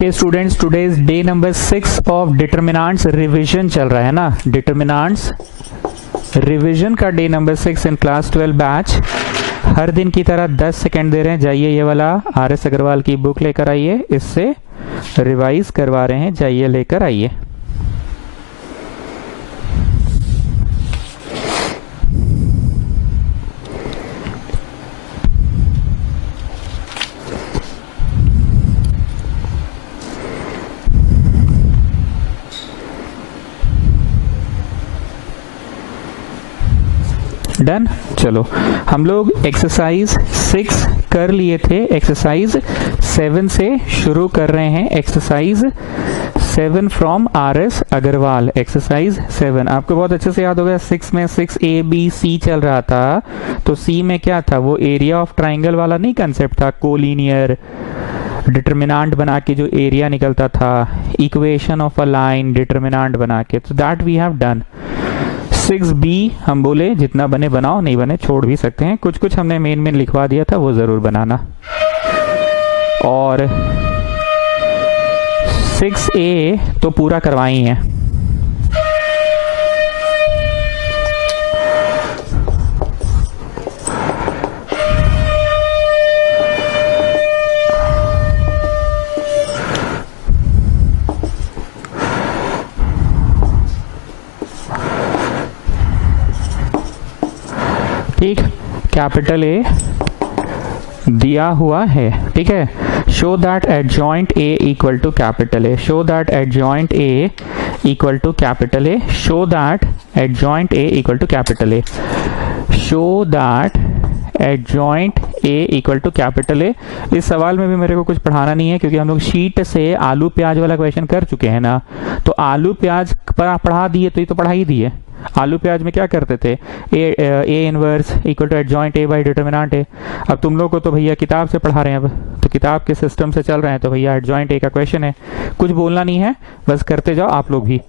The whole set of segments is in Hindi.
Students, today's day number 6 of determinants revision चल रहा है ना। डिटर्मिनेंट्स रिवीजन का day number 6 in class 12 batch. हर दिन की तरह 10 सेकंड दे रहे हैं, जाइए ये वाला RS अग्रवाल की बुक लेकर आइए, इससे रिवाइज करवा रहे हैं, जाइए लेकर आइए। डन। चलो हम लोग एक्सरसाइज 6 कर लिए थे, एक्सरसाइज 7 से शुरू कर रहे हैं। Exercise 7 from RS Agarwal. Exercise 7 आपको बहुत अच्छे से याद हो गया। 6 में 6ABC चल रहा था, तो C में क्या था, वो एरिया ऑफ ट्राइंगल वाला नहीं कंसेप्ट था, कोलिनियर डिटर्मिनेंट बना के जो एरिया निकलता था, equation of a line determinant बना के, तो that we have done. 6B हम बोले जितना बने बनाओ, नहीं बने छोड़ भी सकते हैं। कुछ कुछ हमने मेन लिखवा दिया था, वो जरूर बनाना। और 6A तो पूरा करवाई है। ठीक, कैपिटल A दिया हुआ है, ठीक है। Show that adjoint A equal to capital A, show that adjoint A equal to capital A, show that adjoint A equal to capital A, show that adjoint A equal to capital A। इस सवाल में भी मेरे को कुछ पढ़ाना नहीं है, क्योंकि हम लोग शीट से आलू प्याज वाला क्वेश्चन कर चुके हैं ना। तो आलू प्याज पढ़ा दिए, तो ये तो पढ़ा ही दिए। आलू प्याज में क्या करते थे, A inverse equal to adjoint A by determinant A। अब तुम लोग को तो भैया किताब से पढ़ा रहे हैं, अब तो किताब के सिस्टम से चल रहे हैं, तो भैया एडजॉइंट A का क्वेश्चन है, कुछ बोलना नहीं है, बस करते जाओ आप लोग भी।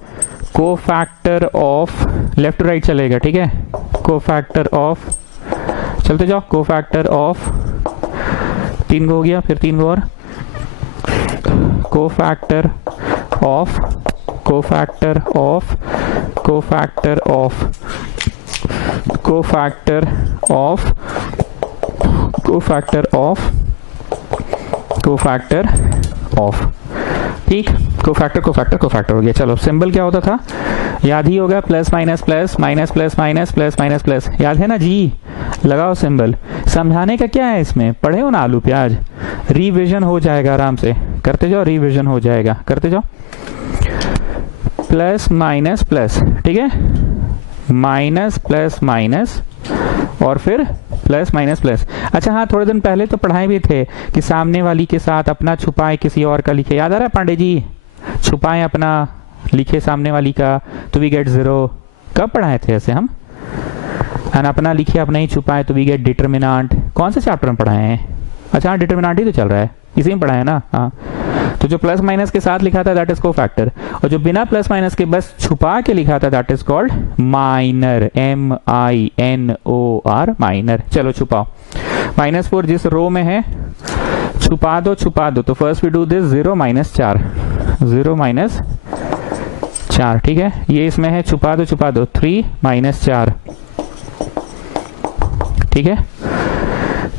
को factor of, left to right चलेगा, ठीक है। को फैक्टर ऑफ, चलते जाओ। को फैक्टर ऑफ 3 को हो गया, फिर 3 को और। को फैक्टर ऑफ, को फैक्टर ऑफ, को फैक्टर ऑफ, को फैक्टर ऑफ, को फैक्टर ऑफ, को फैक्टर ऑफ, ठीक। को फैक्टर हो गया। चलो सिंबल क्या होता था, याद ही होगा, plus minus plus, minus plus minus, plus minus plus, याद है ना जी। लगाओ सिंबल। समझाने का क्या है इसमें, पढ़े हो ना आलू प्याज, रिविजन हो जाएगा आराम से, करते जाओ, रिविजन हो जाएगा, करते जाओ। प्लस माइनस प्लस, ठीक है, माइनस प्लस माइनस, और फिर प्लस माइनस प्लस। अच्छा हाँ, थोड़े दिन पहले तो पढ़ाए भी थे कि सामने वाली के साथ अपना छुपाए किसी और का लिखे, याद आ रहा है पांडे जी, छुपाए अपना लिखे सामने वाली का तो वी गेट 0। कब पढ़ाए थे ऐसे हम, एंड अपना लिखे अपना ही छुपाए तो वी गेट डिटर्मिनेंट। कौन से चैप्टर में पढ़ाए हैं? अच्छा हाँ, डिटर्मिनेंट ही तो चल रहा है, इसी में पढ़ाया ना। हाँ, तो जो प्लस माइनस के साथ लिखा था दैट इज को फैक्टर, और जो बिना प्लस माइनस के बस छुपा के लिखा था that is called minor, MINOR, minor. चलो छुपाओ। -4 जिस रो में है छुपा दो, छुपा दो। तो फर्स्ट वी डू दिस 0 - 4, 0 - 4, ठीक है। ये इसमें है, छुपा दो, छुपा दो, 3 - 4, ठीक है।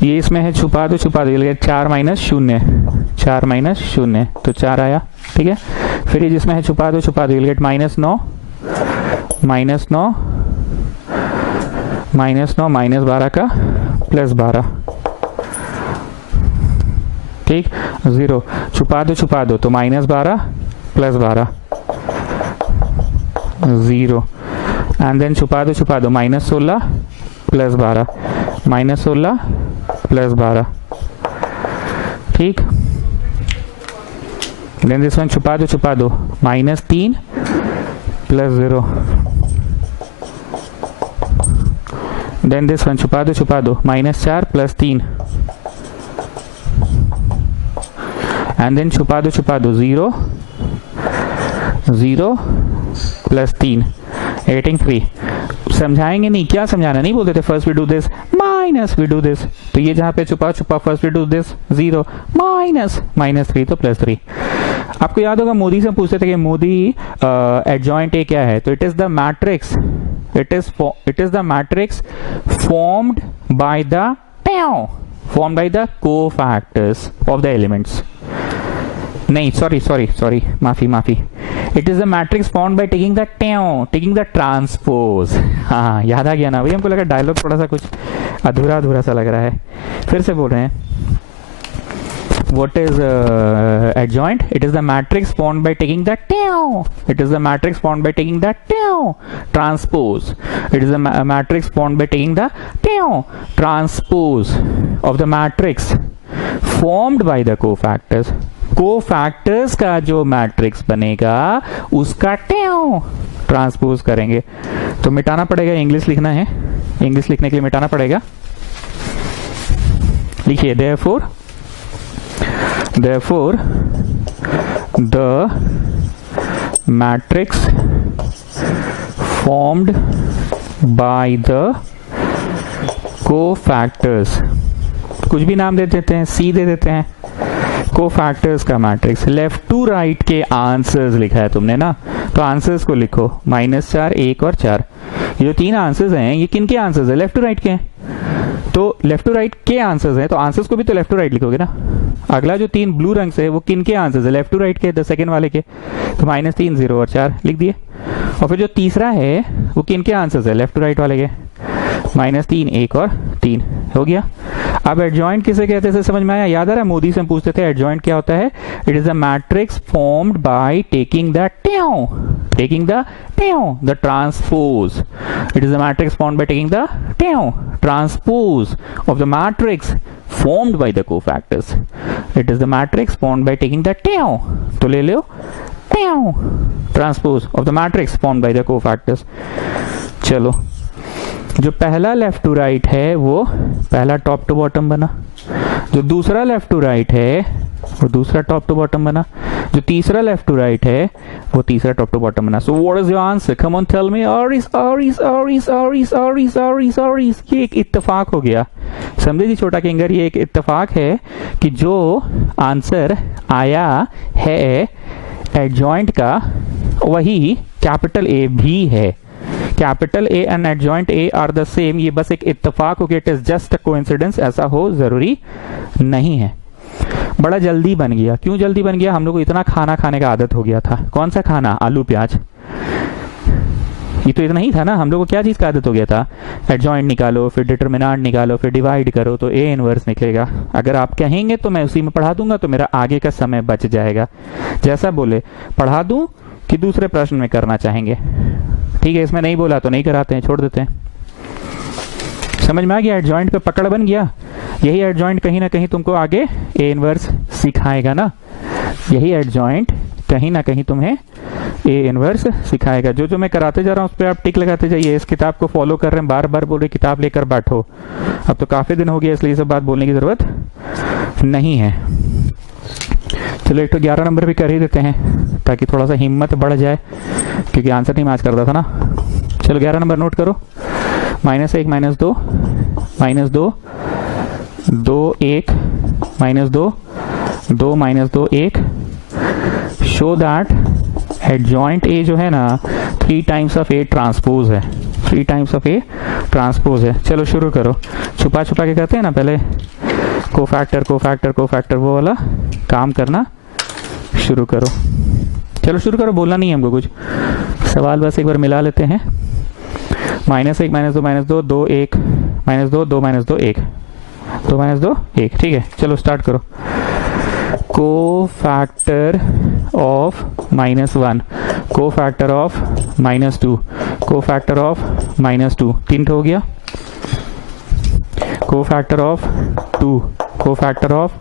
ये इसमें है, छुपा दो, छुपा दो, 4 - 0, 4 - 0, तो 4 आया, ठीक है। फिर ये जिसमें है, छुपा दो, छुपा दो, -9, -9, -9, -12 का +12, ठीक। 0 छुपा दो, तो -12 +12, 0, एंड देन छुपा दो, -16 +12, -16 +12, ठीक। देन दिस वन छुपा दो, -3 +0, देन दिस वन छुपा दो, -4 +3, एंड देन छुपा दो, 0 0 +3, 8 3, समझाएंगे नहीं, क्या समझाना, नहीं बोलते थे first we do this minus we do this, तो ये जहां पे छुपा छुपा फर्स्ट वी डू दिस 0 -3 तो +3। आपको याद होगा मोदी से पूछते थे कि मोदी एडजॉइंट ए क्या है, तो it is the matrix, it is the matrix formed by the cofactors of the elements. नहीं, सॉरी, माफी, it is the matrix formed by taking the transpose. हाँ, याद आ गया ना भाई, हमको लगा डायलॉग थोड़ा सा कुछ अधूरा सा लग रहा है, फिर से बोल रहे हैं। What is adjoint? It is the matrix formed by taking the transpose. It is a matrix formed by taking the transpose of the matrix formed by the cofactors. Cofactors का जो मैट्रिक्स बनेगा उसका ट्रांसपोज करेंगे। तो मिटाना पड़ेगा, इंग्लिश लिखना है, इंग्लिश लिखने के लिए मिटाना पड़ेगा। लिखिए therefore the matrix formed by the cofactors, कुछ भी नाम दे देते हैं, सी दे देते हैं, कोफैक्टर्स का मैट्रिक्स। लेफ्ट टू राइट के आंसर्स लिखा है तुमने ना, तो आंसर्स को लिखो -4, 1 और 4। ये जो 3 आंसर्स हैं ये किन के आंसर्स है, लेफ्ट टू राइट के हैं, तो लेफ्ट टू राइट के आंसर्स हैं, तो आंसर्स को भी तो लेफ्ट टू राइट लिखोगे ना। अगला जो 3 ब्लू रंग से है वो किन के आंसर्स है, लेफ्ट टू राइट के, द सेकंड वाले के, तो -3, 0 और 4 लिख दिए। और फिर जो तीसरा है वो किन के आंसर्स है, लेफ्ट टू राइट वाले के, -3, 1 और 3 हो गया। अब एडजॉइंट किसे कहते थे समझ में आया, याद आ रहा है, मोदी से हम पूछते थे एडजॉइंट क्या होता है। It is a matrix formed by taking the transpose. It is a matrix formed by taking the transpose of the matrix formed by the cofactors. It is the matrix formed by taking the तो ले लो transpose of the matrix formed by the cofactors। चलो, जो पहला लेफ्ट टू राइट है वो पहला टॉप टू बॉटम बना, जो दूसरा लेफ्ट टू राइट है वो दूसरा टॉप टू बॉटम बना, जो तीसरा लेफ्ट टू राइट है वो तीसरा टॉप टू बॉटम बना। So what is your answer, come on tell me. ये एक इत्तेफाक हो गया, समझे जी छोटा किंगर, ये एक इत्तेफाक है कि जो आंसर आया है एडजॉइंट का वही कैपिटल ए भी है। Capital A and adjoint A R the same, ये बस एक इत्तेफाक हो गया, it is just a coincidence, ऐसा हो जरूरी नहीं है। बड़ा जल्दी बन गया, क्यों जल्दी बन गया, हम लोग को इतना खाना खाने का आदत हो गया था। कौन सा खाना, आलू प्याज, ये तो इतना ही था ना। हम लोग को क्या चीज का आदत हो गया था, एडजॉइंट निकालो, फिर डिटरमिनेंट निकालो, फिर डिवाइड करो तो ए इनवर्स निकलेगा। अगर आप कहेंगे तो मैं उसी में पढ़ा दूंगा, तो मेरा आगे का समय बच जाएगा। जैसा बोले पढ़ा दूं कि दूसरे प्रश्न में करना चाहेंगे, ठीक है, इसमें नहीं बोला तो नहीं कराते हैं, छोड़ देते हैं। समझ में आ गया, एडजॉइंट पे पकड़ बन गया। यही एडजॉइंट कहीं ना कहीं तुमको आगे ए इनवर्स सिखाएगा ना, यही एडजॉइंट कहीं ना कहीं तुम्हें ए इनवर्स सिखाएगा। जो जो मैं कराते जा रहा हूँ उस पर आप टिक लगाते जाइए। इस किताब को फॉलो कर रहे हैं, बार बार बोल रहे किताब लेकर बैठो। अब तो काफी दिन हो गया इसलिए सब बात बोलने की जरूरत नहीं है। चलो एक तो 11 नंबर भी कर ही देते हैं ताकि थोड़ा सा हिम्मत बढ़ जाए, क्योंकि आंसर नहीं मैच करता था ना। चलो 11 नंबर नोट करो, -1 -2 -2 2 1 -2 2 -2 1। शो दैट एडजॉइंट ए जो है ना 3 टाइम्स ऑफ ए ट्रांसपोज है, 3 टाइम्स ऑफ ए ट्रांसपोज है। चलो शुरू करो, छुपा छुपा के करते हैं ना, पहले कोफैक्टर वो वाला काम करना शुरू करो। चलो शुरू करो, बोलना नहीं है हमको कुछ, सवाल बस एक बार मिला लेते हैं। -1 -2 2 1 -2 2 -2 1 2 -2 1, ठीक है। चलो स्टार्ट करो। Cofactor of -1, cofactor of -2, cofactor of -2, 3 हो गया। Cofactor of 2, cofactor of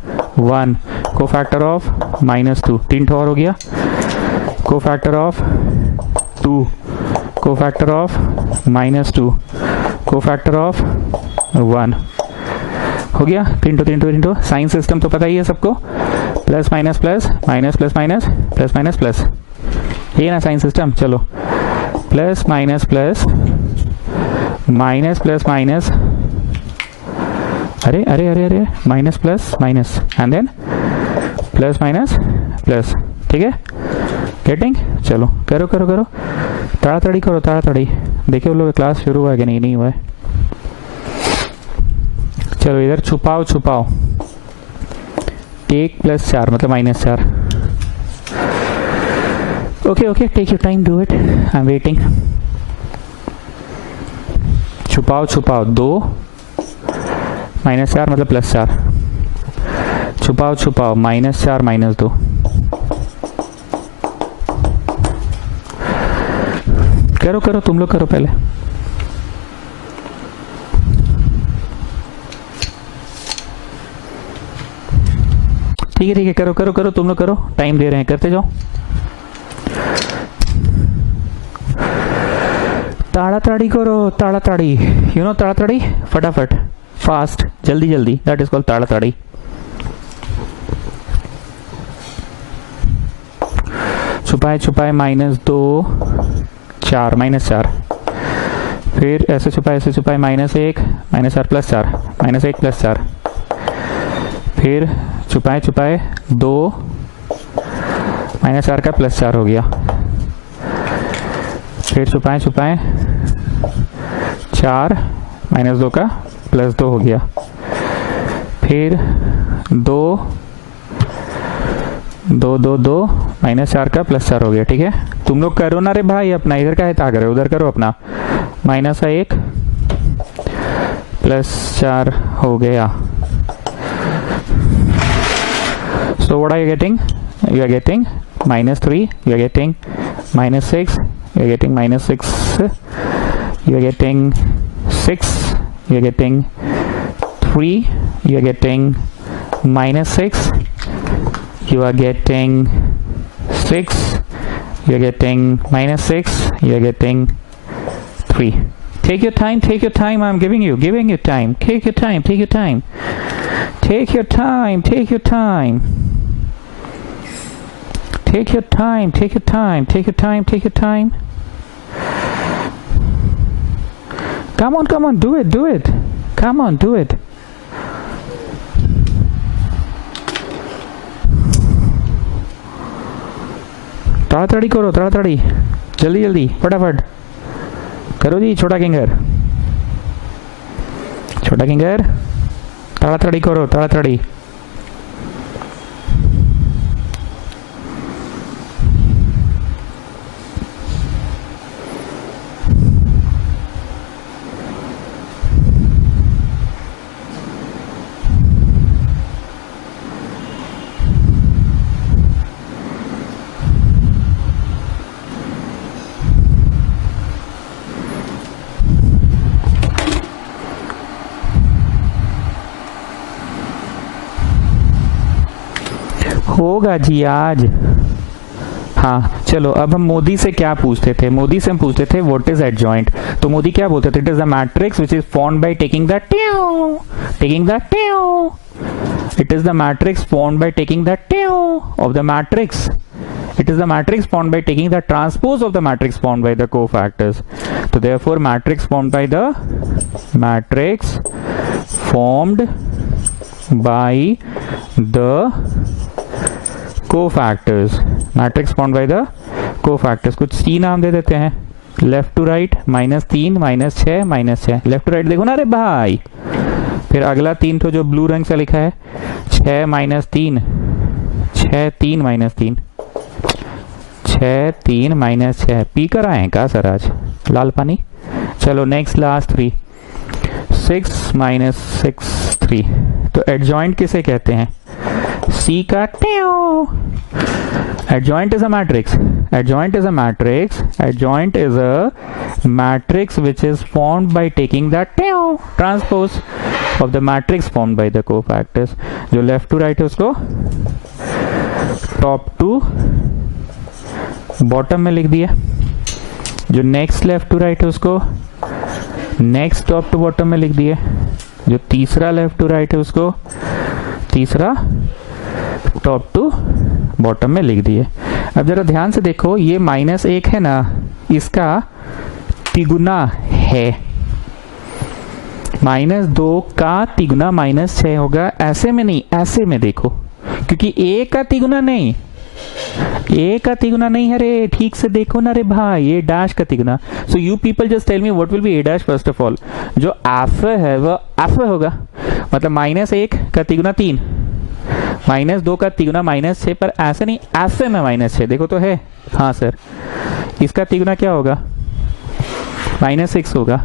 1, cofactor of -2, 3 और हो गया। Cofactor of 2, cofactor of -2, cofactor of 1 हो गया। 3 साइन सिस्टम तो पता ही है सबको, plus minus plus minus plus minus plus minus plus, ये ना साइन सिस्टम। चलो plus minus plus minus plus minus, अरे अरे अरे अरे, minus plus minus and then plus minus plus, ठीक है, गेटिंग। चलो करो करो करो, ताड़ाताड़ी करो ताड़ाताड़ी, देखिए वो लोग क्लास शुरू हुआ है कि नहीं, नहीं हुआ है। चलो इधर छुपाओ छुपाओ, 1 + 4 मतलब -4। Okay okay, take your time, do it, I am waiting. छुपाओ छुपाओ, 2 -4 मतलब +4, छुपाओ छुपाओ, -4 -2, करो करो तुम लोग करो पहले। ठीक है करो करो करो, तुम लोग करो, टाइम दे रहे हैं, करते जाओ। ताड़ाताड़ी करो ताड़ाताड़ी, यू नो ताड़ाताड़ी, फटाफट, फास्ट, जल्दी जल्दी, दैट इज कॉल्ड ताड़ाताड़ी। छुपाए छुपाए, -2 4 -4, फिर ऐसे छुपाए -1 -4 +4 -1 +4, फिर छुपाए छुपाए 2 -4 का +4 हो गया, फिर छुपाए छुपाए 4 -2 का +2 हो गया, फिर 2 2 2 2 -4 का +4 हो गया। ठीक है, तुम लोग करो ना रे भाई अपना, इधर का है ता करो, उधर करो अपना। -1 +4 हो गया। So what are you getting? You are getting -3, you are getting -6, you are getting -6, you are getting 6, you are getting 3, you are getting -6, you are getting 6, you are getting -6, you are getting 3. Take your time, take your time, I'm giving you time. Take your time, take your time. Take your time, take your time. Take your time, take your time, take your time, take your time. Come on, do it, do it. Come on, do it. ताड़ाताड़ी करो, ताड़ाताड़ी, जल्दी जल्दी, फटाफट करो जी। छोटा किंगर, छोटा किंगर, ताड़ाताड़ी करो, ताड़ाताड़ी। होगा जी आज। हाँ चलो, अब हम मोदी से क्या पूछते थे, मोदी से हम पूछते थे व्हाट इज एडजॉइंट। तो मोदी क्या बोलते थे, it is a matrix which is formed by taking the it is the matrix formed by taking the of the matrix. It is the matrix formed by taking the transpose of the matrix formed by the cofactors. So therefore matrix formed by the cofactors, matrix formed by the cofactors. कुछ सी नाम दे देते हैं, left to right, -3 -6 -6, left to right देखो ना रे भाई। फिर अगला 3 तो जो ब्लू रंग से लिखा है, 6 -3 6 3 -3 6 3 -6। पी कर आए हैं क्या सर आज लाल पानी। चलो नेक्स्ट लास्ट 3, 6 -6 3। तो एडजॉइंट किसे कहते हैं, सी का adjoint is a matrix, adjoint is a matrix, adjoint is a matrix which is formed by taking the transpose of the matrix formed by the cofactors। जो left to right है उसको top to bottom में लिख दिया, जो next left to right है उसको next top to bottom में लिख दिया, जो तीसरा left to right है उसको तीसरा टॉप टू बॉटम में लिख दिए। अब जरा ध्यान से देखो, ये -1 है ना, इसका तिगुना है, -2 का तिगुना -6 होगा, ऐसे में नहीं, ऐसे में देखो, क्योंकि a का तिगुना नहीं, a का तिगुना नहीं है रे, ठीक से देखो ना रे भाई, ये डैश का तिगुना। So you people just tell me what will be a dash first of all. जो एफ है वो एफ होगा, मतलब -1 का तिगुना 3, -2 का तिगुना -6, पर ऐसे नहीं, ऐसे में -6 देखो तो है। हाँ सर, इसका तिगुना क्या होगा, -6 होगा,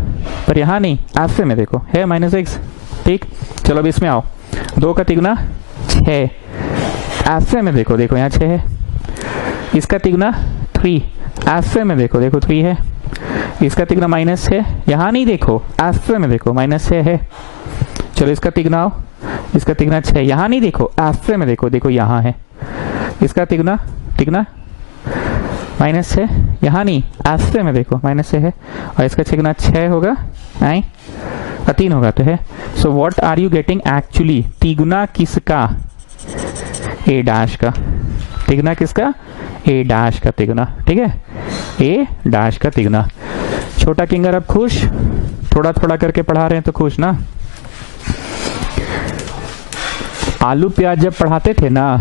पर यहाँ नहीं, ऐसे में देखो है -6। ठीक, चलो अब इसमें आओ, 2 का तिगुना 6, ऐसे में देखो, देखो यहाँ 6 है। इसका तिगुना 3, ऐसे में देखो, देखो 3 है। इसका तिगुना -6, यहाँ नहीं देखो, ऐसे में देखो -6 है। चलो इसका तिगुना आओ, इसका तिगुना 6, यहाँ नहीं देखो, ऐसे में देखो, देखो यहाँ है। इसका तिगुना तिगुना -6, यहाँ नहीं, ऐसे में देखो -6 है। और इसका तिगुना 6 होगा, आई 3 होगा तो है। So what are you getting actually, तिगुना किसका, a डैश का। तिगुना किसका, a डैश का तिगुना। ठीक है, a डैश का तिगुना। छोटा किंगर अब खुश, थोड़ा थोड़ा करके पढ़ा रहे हैं तो खुश ना। आलू प्याज जब पढ़ाते थे ना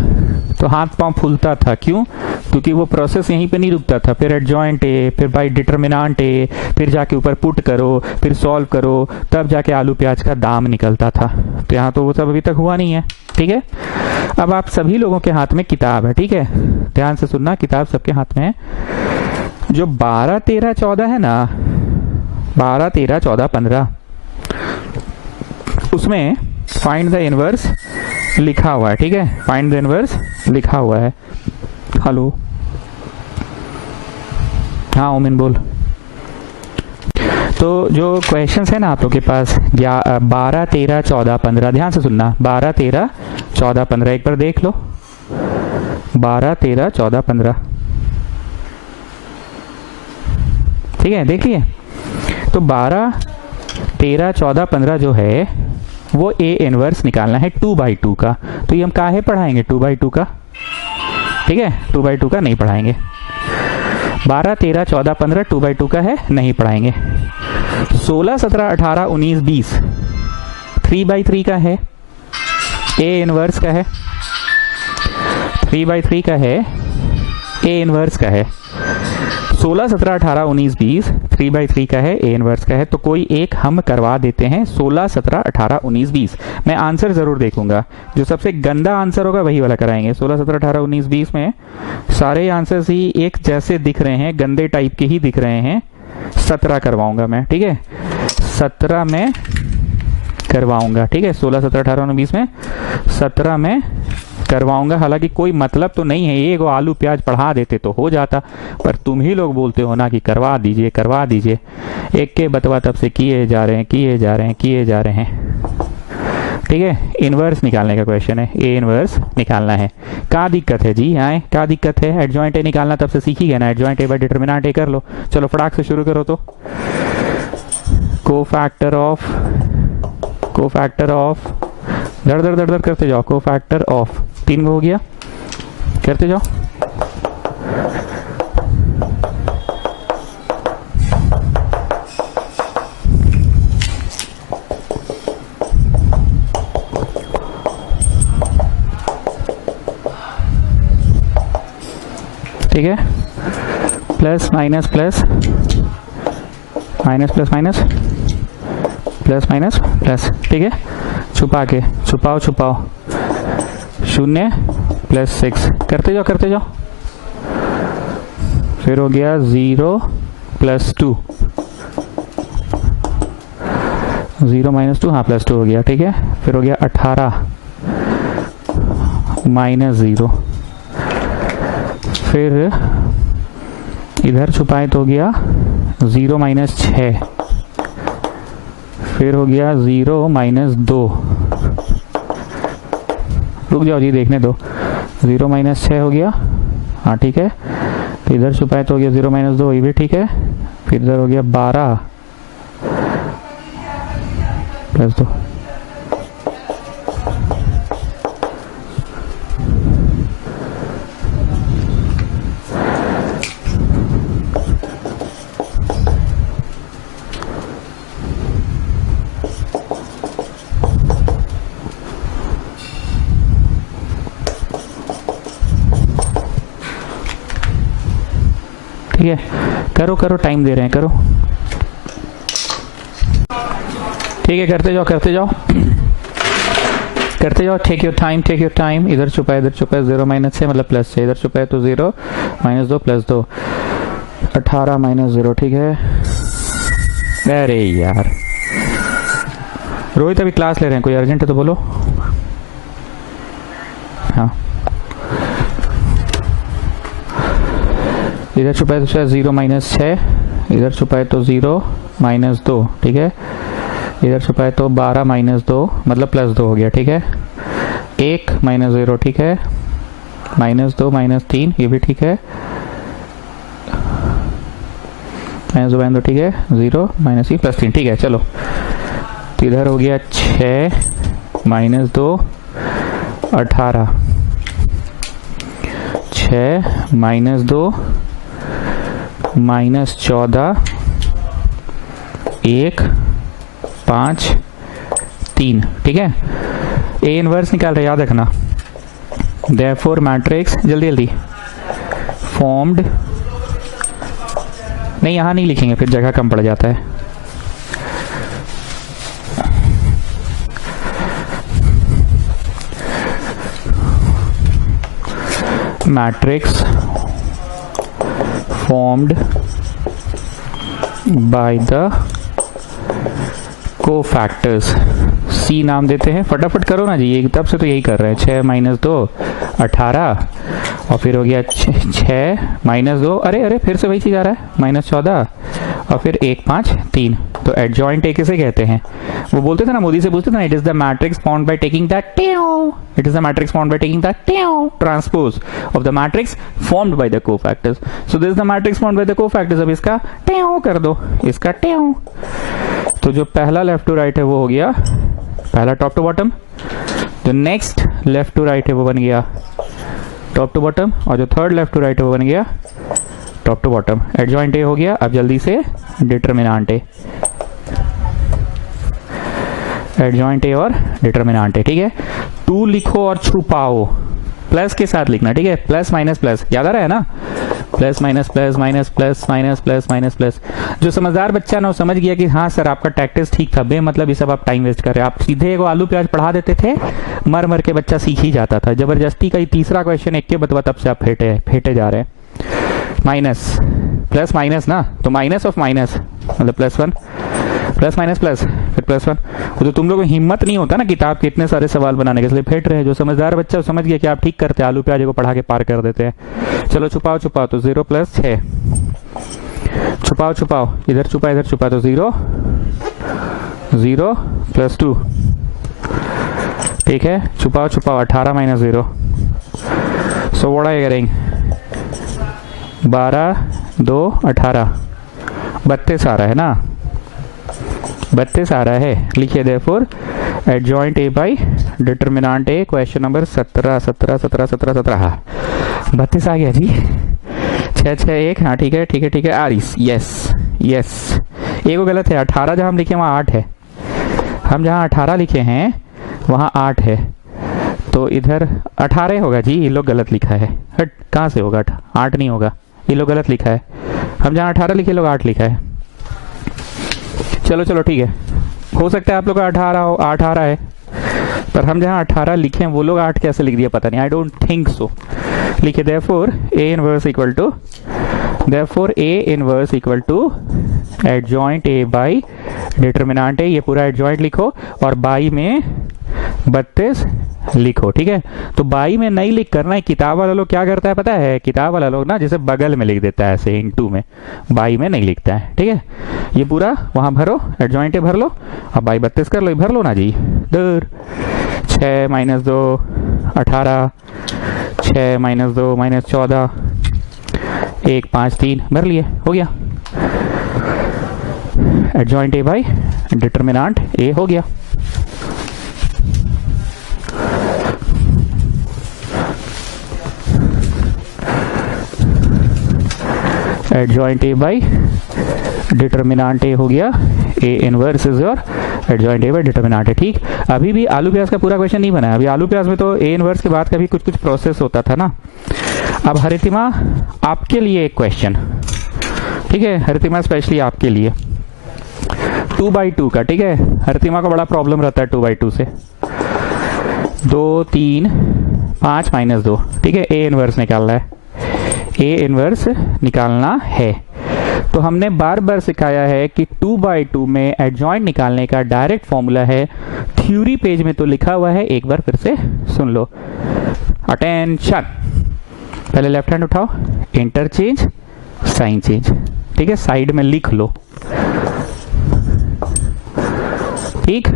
तो हाथ पांव फूलता था, क्यों, क्योंकि वो प्रोसेस यहीं पे नहीं रुकता था। फिर एडजॉइंट ए, फिर बाई डिटर्मिनेंट ए, फिर जाके ऊपर पुट करो, फिर सॉल्व करो, तब जाके आलू प्याज का दाम निकलता था। तो यहाँ तो वो सब अभी तक हुआ नहीं है। ठीक है, अब आप सभी लोगों के हाथ में किताब है, ठीक है, ध्यान से सुनना, किताब सबके हाथ में है। जो 12, 13, 14 है ना, 12, 13, 14, 15, उसमें फाइंड द इनवर्स लिखा हुआ है। ठीक है, फाइंड द इनवर्स लिखा हुआ है। हेलो, हाँ ओमिन बोल। तो जो क्वेश्चंस है ना आप लोग के पास, 12, 13, 14, 15, ध्यान से सुनना, 12, 13, 14, 15, एक बार देख लो, 12, 13, 14, 15, ठीक है, देख लिए। तो 12, 13, 14, 15 जो है वो ए इनवर्स निकालना है 2/2 का। तो ये हम काहे पढ़ाएंगे 2/2 का, ठीक है, 2/2 का नहीं पढ़ाएंगे। 12, 13, 14, 15 2/2 का है, नहीं पढ़ाएंगे। 16, 17, 18, 19, 20 3/3 का है, ए इनवर्स का है, 3/3 का है, ए इनवर्स का है। 16, 17, 18, 19, 20 3/3 का है, ए इनवर्स का है। तो कोई एक हम करवा देते हैं, 16, 17, 18, 19, 20। मैं आंसर जरूर देखूंगा, जो सबसे गंदा आंसर होगा वही वाला कराएंगे। 16, 17, 18, 19, 20 में सारे आंसर्स ही एक जैसे दिख रहे हैं, गंदे टाइप के ही दिख रहे हैं। 17 करवाऊंगा मैं, ठीक है, 17 में करवाऊंगा, ठीक है, 16, 17, 18, 19, 20 में 17 में करवाऊंगा। हालांकि कोई मतलब तो नहीं है, ये आलू प्याज पढ़ा देते तो हो जाता, पर तुम ही लोग बोलते हो ना कि करवा दीजिए करवा दीजिए। एक के बतवा तब से किए जा रहे हैं किए जा रहे हैं किए जा रहे हैं। ठीक है, इनवर्स निकालने का क्वेश्चन है, ए इनवर्स निकालना है। क्या दिक्कत है जी, आए क्या दिक्कत है, एडजॉइंट ए निकालना तब से सीख ही गया ना, एडजॉइंट ए बाय डिटर्मिनेंट ए कर लो। चलो फटाक से शुरू करो। तो कोफैक्टर ऑफ दर दर दर दर करते जाओ, कोफैक्टर ऑफ 3 हो गया, करते जाओ। ठीक है, plus minus plus minus plus minus plus minus plus, ठीक है, छुपा के छुपाओ 0 + 6 करते जाओ। फिर हो गया 0 + 2, 0 - 2, हाँ +2 हो गया, ठीक है। फिर हो गया 18 - 0, फिर इधर छुपाए तो हो गया 0 - 6, फिर हो गया 0 - 2, रुक जाओ जी देखने दो, 0 - 6 हो गया, हाँ ठीक है। तो इधर छुपाए तो हो गया 0 - 2, ये भी ठीक है। फिर इधर हो गया 12 + 2, ठीक है, करो करो, टाइम दे रहे हैं, करो। ठीक है, करते जाओ करते जाओ करते जाओ। Take your time, take your time. इधर छुपा है, इधर छुपा है, 0 माइनस 6 मतलब प्लस 6, इधर छुपा है तो 0 माइनस 2 प्लस 2, 18 माइनस 0। ठीक है, अरे यार रोहित अभी क्लास ले रहे हैं, कोई अर्जेंट है तो बोलो। हाँ, इधर छुपा है तो 0 माइनस 6, इधर छुपा है तो 0 माइनस 2। ठीक है, इधर छुपा है तो 12 माइनस 2 मतलब प्लस 2 हो गया। ठीक है, 1 माइनस 0। ठीक है, माइनस 2 माइनस 3 ये भी ठीक है, माइनस 2 माइनस 2 ठीक है, 0 माइनस 3 प्लस 3। ठीक है, चलो तो इधर हो गया 6 माइनस 2 18, 6 माइनस 2 माइनस 14, 1 5 3। ठीक है, ए इनवर्स निकाल रहे, याद रखना। देयरफॉर मैट्रिक्स, जल्दी जल्दी, फॉर्म्ड, नहीं यहाँ नहीं लिखेंगे फिर जगह कम पड़ जाता है। Matrix formed by the cofactors, C नाम देते हैं। फटाफट करो ना जी, ये तब से तो यही कर रहे हैं। 6 माइनस 2 18, और फिर हो गया 6 माइनस 2, अरे अरे फिर से वही चीज आ रहा है, माइनस 14, और फिर 1 5 3। तो एडजॉइंट ए किसे कहते हैं? वो बोलते थे ना, मोदी से पूछते थे ना, it is the matrix found by taking the it is the matrix found by taking the transpose of the matrix formed by the cofactors. So this is the matrix found by the cofactors. अब इसका कर दो, इसका तो जो पहला लेफ्ट टू राइट है वो हो गया पहला टॉप टू बॉटम, जो नेक्स्ट लेफ्ट टू राइट है वो बन गया टॉप टू बॉटम, और जो थर्ड लेफ्ट टू राइट है वो बन गया top to bottom. Adjoint A हो गया। अब जल्दी से डिटरमिनेंट ए, एडजॉइंट ए और डिटरमिनेंट ए। ठीक है, 2 लिखो और छुपाओ, प्लस के साथ लिखना। ठीक है, प्लस माइनस प्लस, याद आ रहा है ना, plus minus plus minus plus minus plus minus plus. जो समझदार बच्चा ना वो समझ गया कि हाँ सर आपका टैक्टिस ठीक था, बे मतलब ये सब आप टाइम वेस्ट कर रहे हैं। आप सीधे एगो आलू प्याज पढ़ा देते थे, मर मर के बच्चा सीख ही जाता था। जबरदस्ती का तीसरा क्वेश्चन एक के बतवा, तब से आप फेटे जा रहे हैं। माइनस प्लस माइनस ना, तो माइनस ऑफ माइनस मतलब प्लस 1, प्लस माइनस प्लस फिर प्लस 1। तो तुम लोगों को हिम्मत नहीं होता ना किताब के इतने सारे सवाल बनाने के, इसलिए फेंट रहे हैं। जो समझदार बच्चा समझ गया कि आप ठीक करते हैं, आलू प्याज को पढ़ा के पार कर देते हैं। चलो छुपाओ छुपाओ, तो 0 प्लस 6, छुपाओ छुपाओ, इधर छुपा इधर छुपा, तो 0 0 प्लस 2। ठीक है, छुपाओ छुपाओ, 18 minus 0। So what are you getting? 12 2 18, 32 आ रहा है ना, 32 आ रहा है। लिखिए therefore adjoint A by determinant A, question number 17 17 17 17 17। हाँ 32 आ गया जी, 6 6 1। हाँ ठीक है ठीक है ठीक है, आरिस, यस यस। एक वो गलत है, 18 जहाँ हम लिखे वहाँ 8 है, हम जहाँ 18 लिखे हैं वहाँ 8 है, तो इधर 18 होगा जी। ये लोग गलत लिखा है, हट कहाँ से होगा, 8 नहीं होगा, ये लोग गलत लिखा है। हम जहाँ 18 लिखे लोग 8 लिखा है। चलो चलो ठीक है, हो सकता है आप लोग का 18 हो, 8 आ रहा है, पर हम जहाँ 18 लिखे हैं वो लोग 8 कैसे लिख दिया पता नहीं, आई डोंट थिंक सो। लिखिए therefore A inverse equal to, therefore A inverse equal to adjoint A by determinant A. ये पूरा एडजॉइंट लिखो और बाई में 32 लिखो। ठीक है, तो बाई में नहीं लिख करना है। किताब वाला लोग क्या करता है पता है, किताब वाला लोग ना जैसे बगल में लिख देता है ऐसे इनटू में, बाई में नहीं लिखता है। ठीक है, ये पूरा वहां भरो, एडजॉइंट भर लो, अब बाई 32 कर लो, भर लो ना जी। दूर 6 माइनस 2 18, 6 माइनस 2 माइनस 14, 1 5 3, भर लिए, हो गया। एडजॉइंट ए बाई डिटरमिनेंट ए हो गया। एडजॉइंट ए बाई डिटरमिनेंट ए हो गया, ए inverse is your adjoint A by determinant ए। ठीक, अभी भी आलू प्याज का पूरा क्वेश्चन नहीं बना है। अभी आलू प्याज में तो ए इनवर्स के बाद का भी कुछ कुछ प्रोसेस होता था ना। अब हरितिमा आपके लिए एक क्वेश्चन, ठीक है हरितिमा, स्पेशली आपके लिए 2/2 का। ठीक है हरितिमा को बड़ा प्रॉब्लम रहता है 2/2 से। 2 3 5 -2। ठीक है ए इनवर्स निकालना है, ए इनवर्स निकालना है। तो हमने बार बार सिखाया है कि 2/2 में एडजॉइंट निकालने का डायरेक्ट फॉर्मूला है, थ्योरी पेज में तो लिखा हुआ है, एक बार फिर से सुन लो। अटेंशन, पहले लेफ्ट हैंड उठाओ, इंटरचेंज साइन चेंज। ठीक है साइड में लिख लो। ठीक,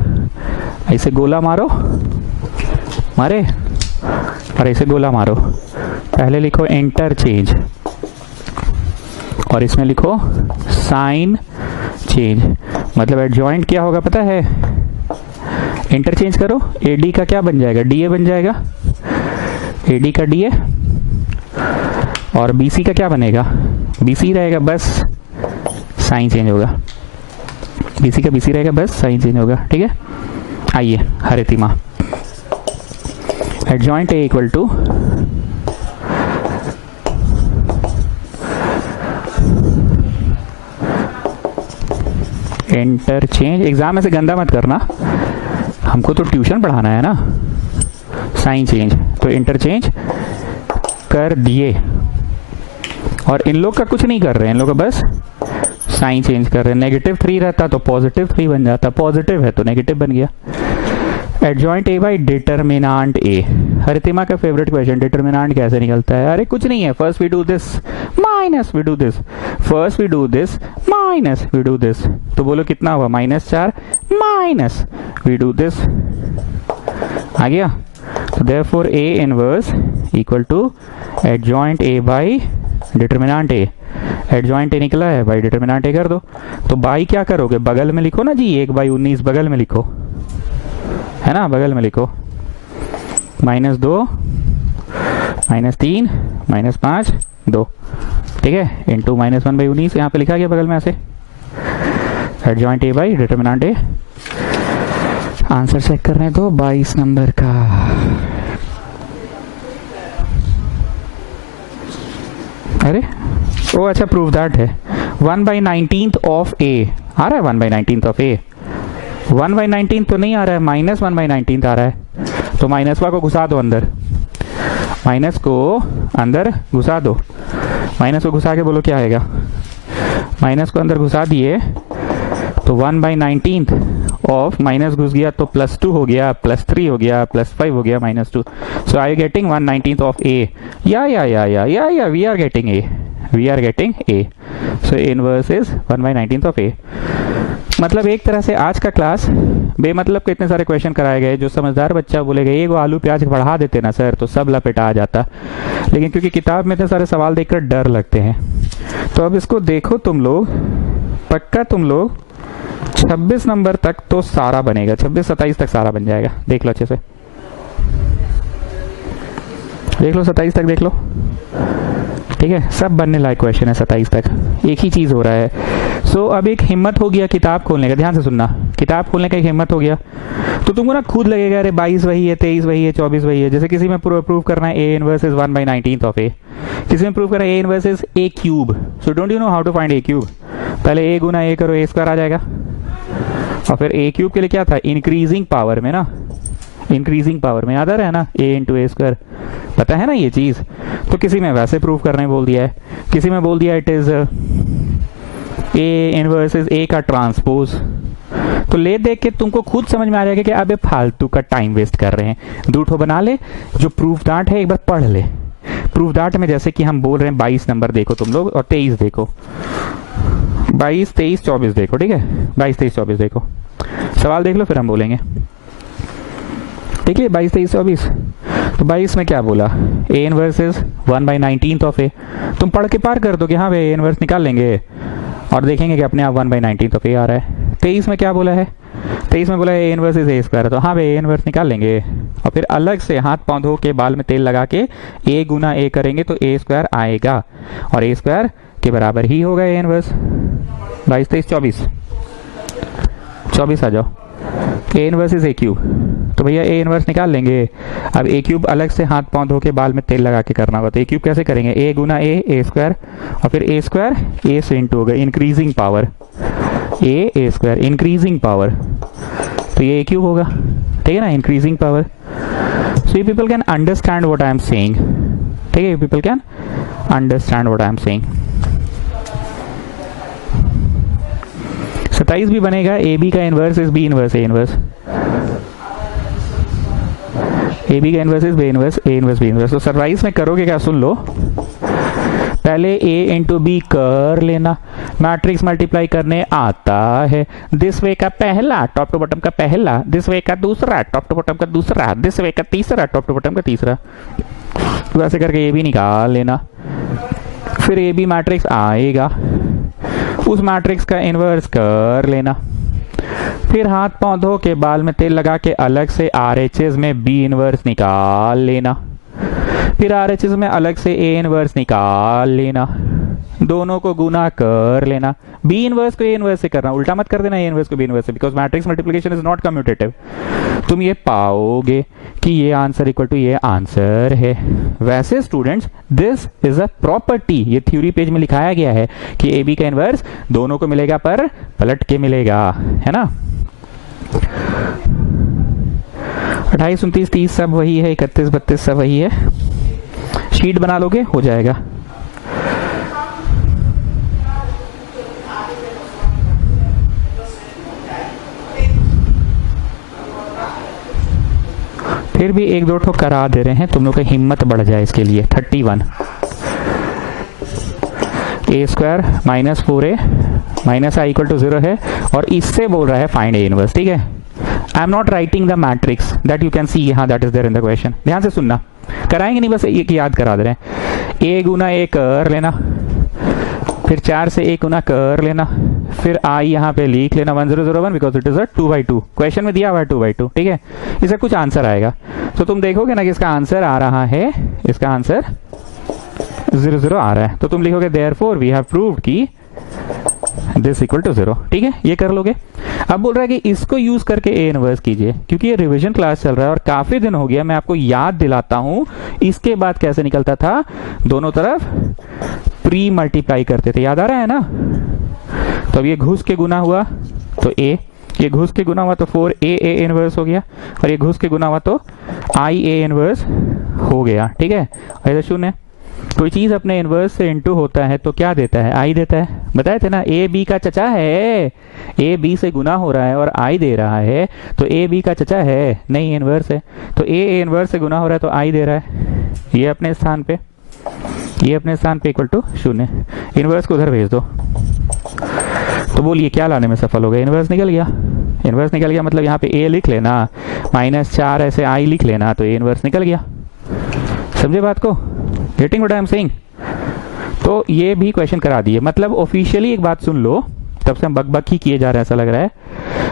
ऐसे गोला मारो, मारे, और ऐसे गोला मारो। पहले लिखो इंटरचेंज और इसमें लिखो साइन चेंज। मतलब एडजॉइंट क्या होगा पता है? इंटरचेंज करो, एडी का क्या बन जाएगा? डीए बन जाएगा, एडी का डीए। और बीसी का क्या बनेगा? बीसी रहेगा, बस साइन चेंज होगा। बीसी का बीसी रहेगा, बस साइन चेंज होगा। ठीक है आइए Haritima, adjoint A equal to interchange. Exam में से गंदा मत करना, हमको तो ट्यूशन पढ़ाना है ना। साइन चेंज, तो इंटरचेंज कर दिए, और इन लोग का कुछ नहीं कर रहे हैं, इन लोग का बस साइन चेंज कर रहे हैं। -3 रहता तो +3 बन जाता, पॉजिटिव है तो नेगेटिव बन गया। एडजॉइंट ए बाई डिटर्मिनांट ए। हरितिमा का फेवरेट क्वेश्चन, डिटर्मिनांट कैसे निकलता है? अरे कुछ नहीं है, first we do this minus we do this, first we do this minus we do this. तो बोलो कितना हुआ? -4 माइनस वी डू दिस। आ गया? तो therefore A inverse equal to adjoint A by determinant A. Adjoint A निकला है, बाई डिटर्मिनांट ए कर दो। तो बाई क्या करोगे? बगल में लिखो ना जी, 1/19 बगल में लिखो, है ना, बगल में लिखो। -2 -3 -5 2। ठीक है इंटू -1/19 यहाँ पे लिखा गया बगल में ऐसे। Adjoint A by determinant A. Answer check करने दो 22 नंबर का। अरे ओ अच्छा, प्रूव दैट है। 1/19 ऑफ ए आ रहा है, 1/19 ऑफ ए। 1/19 तो नहीं आ रहा है, -1/19 आ रहा है। तो माइनसवा को घुसा दो अंदर, माइनस को अंदर घुसा दो। माइनस को घुसा के बोलो क्या आएगा? माइनस को अंदर घुसा दिए तो 1/19 ऑफ, माइनस घुस गया तो +2 हो गया, +3 हो गया, +5 हो गया, -2। So I getting 1/19 of A. या we are getting A, we are getting A. So inverse is 1/19 of A. मतलब एक तरह से आज का क्लास बेमतलब के इतने सारे क्वेश्चन कराए गए। जो समझदार बच्चा बोलेगा एक आलू प्याज बढ़ा देते ना सर, तो सब लपेटा आ जाता। लेकिन क्योंकि किताब में इतने सारे सवाल देखकर डर लगते हैं, तो अब इसको देखो तुम लोग, पक्का तुम लोग 26 नंबर तक तो सारा बनेगा, 26-27 तक सारा बन जाएगा। देख लो अच्छे से, देख लो 27 तक देख लो। ठीक है सब बनने लायक क्वेश्चन है 27 तक, एक ही चीज हो रहा है। सो अब एक हिम्मत हो गया किताब खोलने का, ध्यान से सुनना, किताब खोलने का एक हिम्मत हो गया। तो तुमको ना खुद लगेगा अरे 22 वही है, 23 वही है, 24 वही है। जैसे किसी में प्रूव करना है A inverse is 1/19 of A, किसी में प्रूव करना है A inverse is A cube. So don't you know how to find A cube? पहले ए गुना ए करो, ए स्क्वायर आ जाएगा। और फिर ए क्यूब के लिए क्या था? इंक्रीजिंग पावर में ना, इंक्रीजिंग पावर में याद आ रहा है ना, ए इंटू ए स्क्वायर, पता है ना ये चीज। तो किसी में वैसे प्रूफ करने बोल दिया है, किसी में बोल दिया it is a inverse is ए का ट्रांसपोज। तो ले देख के तुमको खुद समझ में आ जाएगा कि अब ये फालतू का टाइम वेस्ट कर रहे हैं। दूठो बना ले, जो प्रूफ डाट है एक बार पढ़ ले। प्रूफ डाट में जैसे कि हम बोल रहे हैं 22 नंबर देखो तुम लोग, और 23 देखो, 22 23 24 देखो। ठीक है 22 23 24 देखो, सवाल देख लो फिर हम बोलेंगे। देखिए 22 23 24, तो 22 में क्या बोला? ए इनवर्स इज 1/19 ऑफ ए। तुम पढ़ के पार कर दो कि हाँ भाई ए इनवर्स निकाल लेंगे, और देखेंगे कि अपने आप 1/19 ऑफ ए आ रहा है। 23 में क्या बोला है? 23 में बोला है A inverse is A square, तो हाँ भाई ए इनवर्स निकाल लेंगे। और फिर अलग से हाथ पाँव धो के बाल में तेल लगा के ए गुना ए करेंगे तो ए स्क्वायर आएगा, और ए स्क्वायर के बराबर ही होगा ए इनवर्स। 22 23 24 24 आ जाओ। ए इनवर्स इज ए क्यूब, तो भैया ए इनवर्स निकाल लेंगे। अब ए क्यूब अलग से हाथ पांव धो के बाल में तेल लगा के करना होगा, तो ए क्यूब कैसे करेंगे, ए गुना ए स्क्वायर और फिर ए स्क्वायर ए से इंटू हो गया increasing power, A square increasing power, तो ये ए क्यूब होगा, ठीक है ना, increasing power. So you people can understand what I am saying, ठीक है, you people can understand what I am saying. 27 भी बनेगा, ए बी का inverse is B inverse A inverse, A B का inverse is B inverse A inverse B inverse. तो 27 में करोगे क्या, सुन लो, पहले ए इंटू बी कर लेना, मैट्रिक्स मल्टीप्लाई करने आता है, दिस वे का पहला टॉप टू बॉटम का पहला, दिस वे का दूसरा टॉप टू बॉटम का दूसरा, दिस वे का तीसरा टॉप टू बॉटम का तीसरा, वैसे करके ए बी निकाल लेना। फिर ए बी मैट्रिक्स आएगा, उस मैट्रिक्स का इनवर्स कर लेना, फिर हाथ पांव धो के बाल में तेल लगा के अलग से आरएचएस में बी इनवर्स निकाल लेना, फिर आरएचएस में अलग से ए इनवर्स निकाल लेना, दोनों को गुना कर लेना, बी इनवर्स को ए इनवर्स से करना, उल्टा मत कर देना ए इनवर्स को बी इनवर्स से, because matrix multiplication is not commutative. तुम ये पाओगे कि ये आंसर इक्वल टू ये आंसर है। वैसे students this is a property, ये थ्योरी पेज में लिखाया गया है कि ए बी का इनवर्स दोनों को मिलेगा पर पलट के मिलेगा, है ना। 28, 29, 30 सब वही है, 31, 32 सब वही है। शीट बना लोगे हो जाएगा। फिर भी एक दो ठो करा दे रहे हैं, तुम लोग की हिम्मत बढ़ जाए इसके लिए। 31 A square minus 4a minus I equal to 0 है, और इससे बोल रहा है फाइंड ए इनवर्स, ठीक है। I am not writing the matrix that you can see, हाँ that is there in the question. ध्यान से सुनना, कराएंगे नहीं, बस एक याद करा दे रहे हैं। ए गुना ए कर लेना, फिर 4 से 1 गुना कर लेना, फिर आई यहाँ पे लिख लेना 1001 because it is a 2/2, question में दिया हुआ है 2/2, ठीक है। इसका कुछ आंसर आएगा, तो तुम देखोगे ना कि इसका आंसर आ रहा है, इसका आंसर 00 आ रहा है, तो तुम लिखोगे देयरफॉर वी हैव प्रूव्ड कि दिस इक्वल टू 0, ठीक है, ये कर लोगे। अब बोल रहा है कि इसको यूज करके ए इनवर्स कीजिए, क्योंकि ये रिवीजन क्लास चल रहा है और काफी दिन हो गया, मैं आपको याद दिलाता हूं इसके बाद कैसे निकलता था, दोनों तरफ प्री मल्टीप्लाई करते थे, याद आ रहा है ना। तो अब ये घुस के गुना हुआ तो ए, ये घुस के गुना हुआ तो 4a ए इनवर्स हो गया, और ये घुस के गुना हुआ तो आई ए इनवर्स हो गया, ठीक है। ऐसा शून्य, कोई चीज अपने इनवर्स से इनटू होता है तो क्या देता है, आई देता है। बताए थे ना, ए बी का चचा है, ए बी से गुना हो रहा है और आई दे रहा है, तो ए बी का चचा है नहीं, इनवर्स है, तो ए इनवर्स से गुना हो रहा है तो आई दे रहा है, ये अपने स्थान पे, ये अपने स्थान पे इक्वल टू 0, इनवर्स को उधर भेज दो। तो बोलिए क्या लाने में सफल हो गया, इनवर्स निकल गया। इनवर्स निकल गया मतलब यहाँ पे ए लिख लेना, -4 ऐसे आई लिख लेना, तो ए इनवर्स निकल गया। समझे बात को, getting what I am saying. तो ये भी क्वेश्चन करा दिए, मतलब ऑफिशियली एक बात सुन लो, तब से हम बक ही किए जा रहे हैं ऐसा लग रहा है।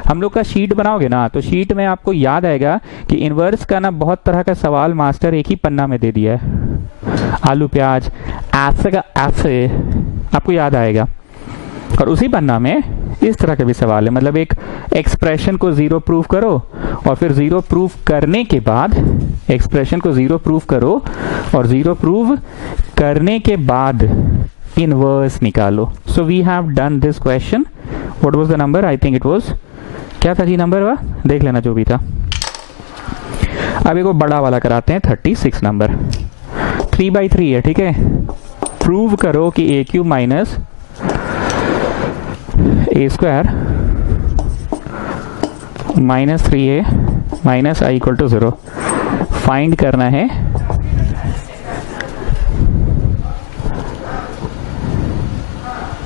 हम लोग का शीट बनाओगे ना, तो शीट में आपको याद आएगा कि इनवर्स का ना बहुत तरह का सवाल मास्टर एक ही पन्ना में दे दिया है, आलू प्याज ऐसे का ऐसे, आपको याद आएगा। और उसी पन्ना में इस तरह के भी सवाल है, मतलब एक एक्सप्रेशन को 0 प्रूव करो, और फिर 0 प्रूव करने के बाद एक्सप्रेशन को 0 प्रूव करो, और 0 प्रूव करने के बाद इनवर्स निकालो। So we have done this question. What was the number, I think it was, क्या था जी नंबर, वह देख लेना जो भी था। अब एक बड़ा वाला कराते हैं, 36 नंबर, 3/3 है, ठीक है। प्रूव करो कि A cube minus A square minus 3a minus I equal to 0 find करना है।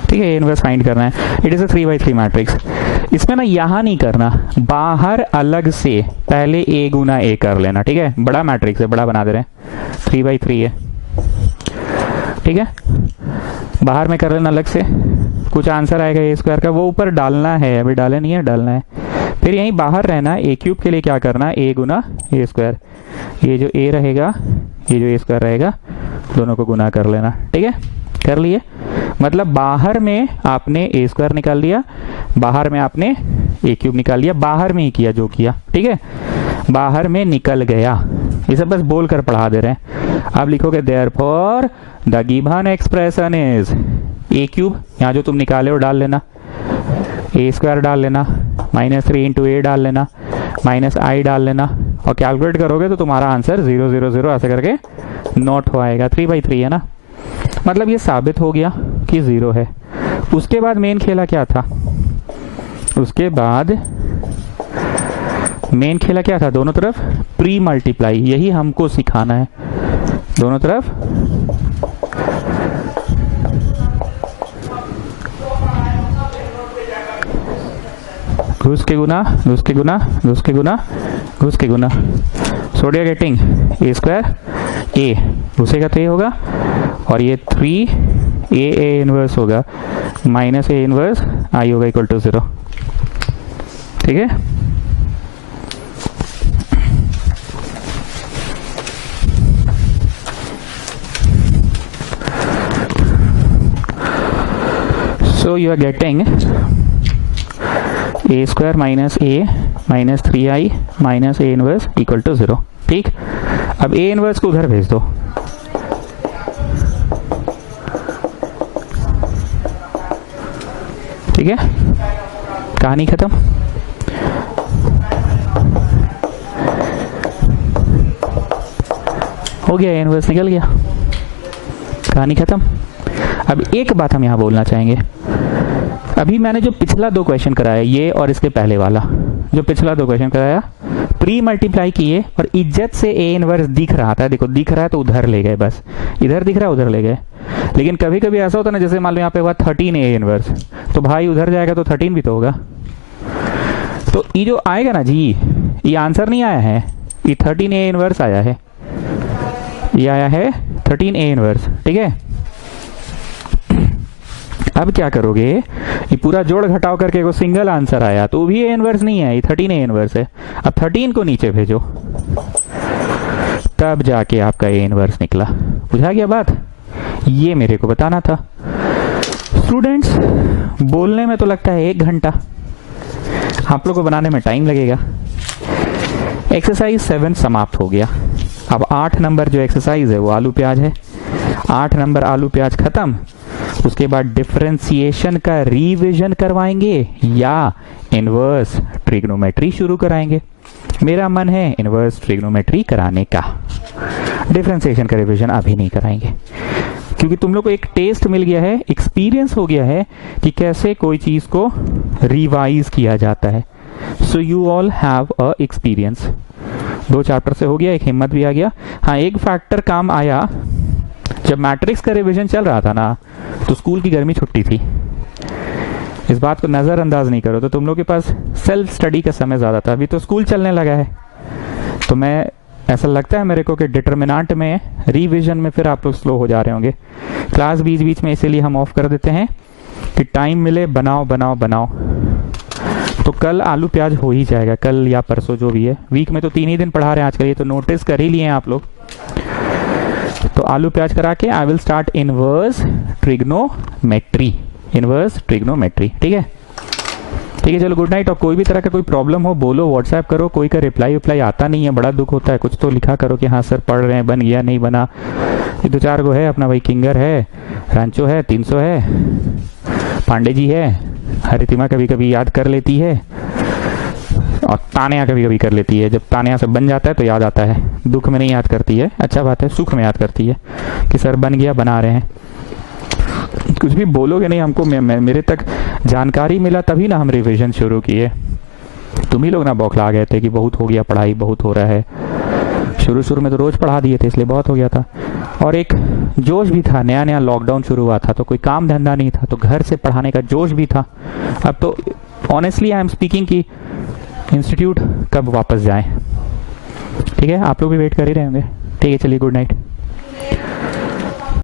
ठीक है, इनवर्स फाइंड करना है। It is a 3/3 matrix. इसमें ना यहां नहीं करना, बाहर अलग से पहले a गुना a कर लेना, ठीक है। बड़ा मैट्रिक्स है, बड़ा बना दे रहे हैं, 3/3 है, ठीक है। बाहर में कर लेना अलग से, कुछ आंसर आएगा ए स्क्वायर का, वो ऊपर डालना है, अभी डाले नहीं है, डालना है। फिर यहीं बाहर रहना, ए क्यूब के लिए क्या करना, ए गुना ए स्क्वायर, ये जो ए रहेगा, ये जो ए स्क्वायर रहेगा, दोनों को गुना कर लेना, ठीक है। कर लिए, मतलब बाहर में आपने ए स्क्वायर निकाल लिया, बाहर में आपने ए क्यूब निकाल लिया, बाहर में ही किया जो किया, ठीक है, बाहर में निकल गया। ये सब बस बोल कर पढ़ा दे रहे हैं। अब लिखोगे therefore the given expression is A cube, यहाँ जो तुम निकाले हो डाल लेना, ए स्क्वायर डाल लेना, -3 इंटू ए डाल लेना, माइनस आई डाल लेना, और कैलकुलेट करोगे तो तुम्हारा आंसर 0 0 0 ऐसे करके नोट हो आएगा। 3/3 है ना, मतलब ये साबित हो गया कि 0 है। उसके बाद मेन खेला क्या था, उसके बाद मेन खेला क्या था, दोनों तरफ प्री मल्टीप्लाई, यही हमको सिखाना है। दोनों तरफ घुस के गुना, घुस के गुना, घुस के गुना, घुस के गुना। So we are getting A square, A घुसेगा तो ये होगा, और ये 3 ए इनवर्स होगा, माइनस ए इनवर्स आई होगा इक्वल टू 0, ठीक है। So you are getting a square minus a minus 3i minus a inverse equal to 0, ठीक। अब a इनवर्स को उधर भेज दो, ठीक है, कहानी खत्म। हो गया, a इनवर्स निकल गया, कहानी खत्म। अब एक बात हम यहाँ बोलना चाहेंगे, अभी मैंने जो पिछला 2 क्वेश्चन कराया, ये और इसके पहले वाला जो पिछला 2 क्वेश्चन कराया, प्री मल्टीप्लाई किए और इज्जत से ए इनवर्स दिख रहा था, देखो दिख रहा है तो उधर ले गए, बस इधर दिख रहा है उधर ले गए। लेकिन कभी कभी ऐसा होता है ना, जैसे मान लो यहाँ पे हुआ 13 ए इनवर्स, तो भाई उधर जाएगा तो 13 भी तो होगा, तो ये जो आएगा ना जी, ये आंसर नहीं आया है, ये 13 ए इनवर्स आया है, ये आया है 13 ए इनवर्स, ठीक है। अब क्या करोगे, ये पूरा जोड़ घटाव करके वो सिंगल आंसर आया, तो भी ए इनवर्स नहीं है, ये 13 ए इनवर्स है। अब 13 को नीचे भेजो, तब जाके आपका ए इनवर्स निकला। बुझा गया बात, ये मेरे को बताना था। स्टूडेंट्स, बोलने में तो लगता है 1 घंटा, आप लोग को बनाने में टाइम लगेगा। एक्सरसाइज 7 समाप्त हो गया। अब 8 नंबर जो एक्सरसाइज है वो आलू प्याज है। 8 नंबर आलू प्याज खत्म। उसके बाद डिफरेंशिएशन का रिवीजन करवाएंगे या इनवर्स ट्रिग्नोमेट्री शुरू कराएंगे। मेरा मन है इनवर्स ट्रिग्नोमेट्री कराने का, डिफरेंशिएशन का रिवीजन अभी नहीं कराएंगे, क्योंकि तुम लोग को एक टेस्ट मिल गया है, एक्सपीरियंस हो गया है कि कैसे कोई चीज को रिवाइज किया जाता है। So you all have a experience. 2 chapter से हो गया, एक हिम्मत भी आ गया। हाँ, एक फैक्टर काम आया, जब मैट्रिक्स का रिवीजन चल रहा था ना, तो स्कूल की गर्मी छुट्टी थी। इस बात को नजरअंदाज नहीं करो, तो तुम लोग के पास सेल्फ स्टडी का समय ज्यादा था। अभी तो स्कूल चलने लगा है, तो मैं ऐसा लगता है मेरे को कि डिटर्मिनेंट में रिवीजन में फिर आप लोग स्लो हो जा रहे होंगे। क्लास बीच बीच में इसीलिए हम ऑफ कर देते हैं कि टाइम मिले, बनाओ बनाओ बनाओ। तो कल आलू प्याज हो ही जाएगा, कल या परसों जो भी है। वीक में तो 3 ही दिन पढ़ा रहे हैं आजकल, ये तो नोटिस कर ही लिए हैं आप लोग। तो आलू प्याज करा के I will start inverse trigonometry, inverse trigonometry, ठीक है। ठीक है, चलो गुड नाइट। और कोई भी तरह का कोई प्रॉब्लम हो बोलो, व्हाट्सएप करो। कोई का रिप्लाई आता नहीं है, बड़ा दुख होता है। कुछ तो लिखा करो कि हाँ सर पढ़ रहे हैं, बन गया नहीं बना। ये 2-4 गो है अपना, भाई किंगर है, रांचो है, 300 है, पांडे जी है, हरितिमा कभी कभी याद कर लेती है, और तानिया कभी कभी कर लेती है। जब तानिया से बन जाता है तो याद आता है, दुख में नहीं याद करती है, अच्छा बात है, सुख में याद करती है कि सर बन गया, बना रहे हैं। कुछ भी बोलोगे नहीं हमको, मेरे तक जानकारी मिला तभी ना हम रिवीजन शुरू किए। तुम ही लोग ना बौखला गए थे कि बहुत हो गया पढ़ाई, बहुत हो रहा है। शुरू में तो रोज पढ़ा दिए थे, इसलिए बहुत हो गया था। और एक जोश भी था, नया नया लॉकडाउन शुरू हुआ था, तो कोई काम धंधा नहीं था, तो घर से पढ़ाने का जोश भी था। अब तो ऑनेस्टली आई एम स्पीकिंग कि इंस्टीट्यूट कब वापस जाएं। ठीक है, आप लोग भी वेट कर ही रहे होंगे। ठीक है, चलिए गुड नाइट।